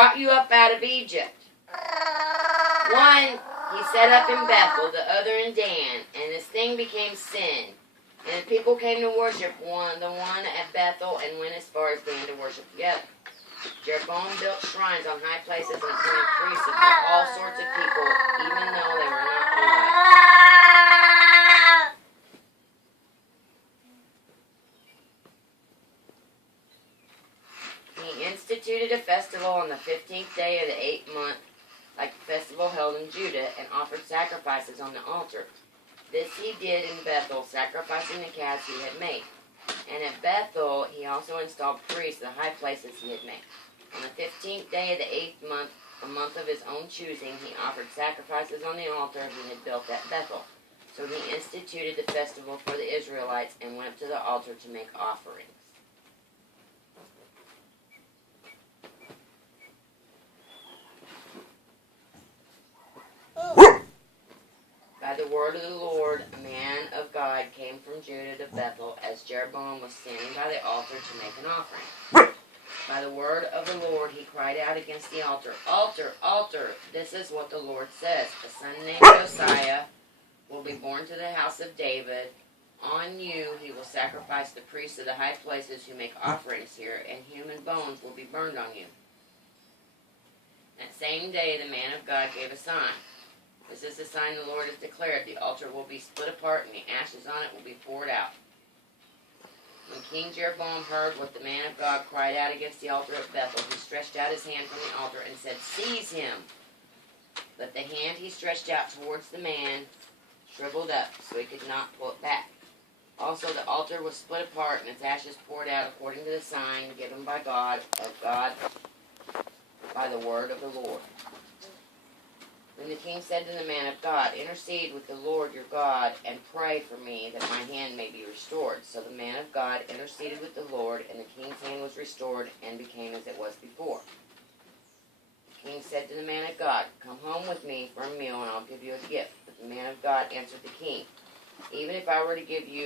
brought you up out of Egypt. One he set up in Bethel, the other in Dan, and this thing became sin. And the people came to worship the one at Bethel, and went as far as Dan to worship the other. Jeroboam built shrines on high places and appointed priests of all sorts of people, even though they were not Levites. He instituted a festival on the 15th day of the 8th month, like the festival held in Judah, and offered sacrifices on the altar. This he did in Bethel, sacrificing the calves he had made. And at Bethel he also installed priests of the high places he had made. On the 15th day of the 8th month, a month of his own choosing, he offered sacrifices on the altar he had built at Bethel. So he instituted the festival for the Israelites and went up to the altar to make offerings. By the word of the Lord, a man of God came from Judah to Bethel as Jeroboam was standing by the altar to make an offering. By the word of the Lord, he cried out against the altar, "Altar, altar, this is what the Lord says. A son named Josiah will be born to the house of David. On you he will sacrifice the priests of the high places who make offerings here, and human bones will be burned on you." That same day the man of God gave a sign. "This is the sign the Lord has declared. The altar will be split apart, and the ashes on it will be poured out." When King Jeroboam heard what the man of God cried out against the altar at Bethel, he stretched out his hand from the altar and said, "Seize him!" But the hand he stretched out towards the man shriveled up, so he could not pull it back. Also the altar was split apart, and its ashes poured out according to the sign given by God by the word of the Lord. Then the king said to the man of God, "Intercede with the Lord your God, and pray for me, that my hand may be restored." So the man of God interceded with the Lord, and the king's hand was restored, and became as it was before. The king said to the man of God, "Come home with me for a meal, and I'll give you a gift." But the man of God answered the king, "Even if I were to give you